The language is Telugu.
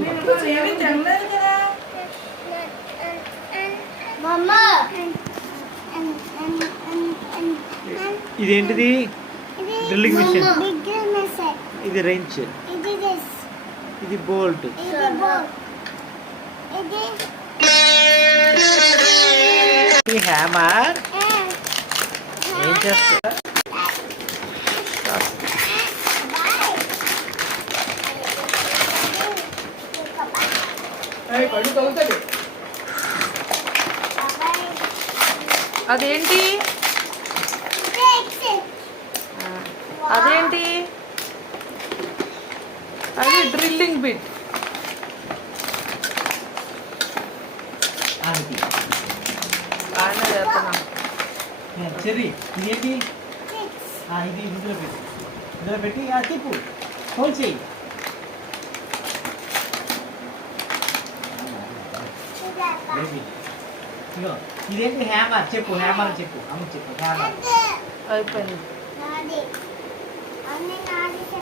మీరు ఏమీ తినలేదు కదా. ఇదేంటిది? Drilling machine. ఇది రెంచ్. ఇది బోల్ట్. ఇది హ్యామర్. ఏం చేస్తా? అదేంటి? అదేంటి? అది డ్రిల్లింగ్ బిట్. బాగానే చేస్తున్నా. చెర్రీ ఇదేంటి? ఇది ఇందులో పెట్టి తిప్పు, హోల్ చేయి. ఇదేంటి? హ్యామర్. చెప్పు, హ్యామర్ చెప్పు. అమ్మ చెప్పు, హ్యామర్. అయిపోయింది.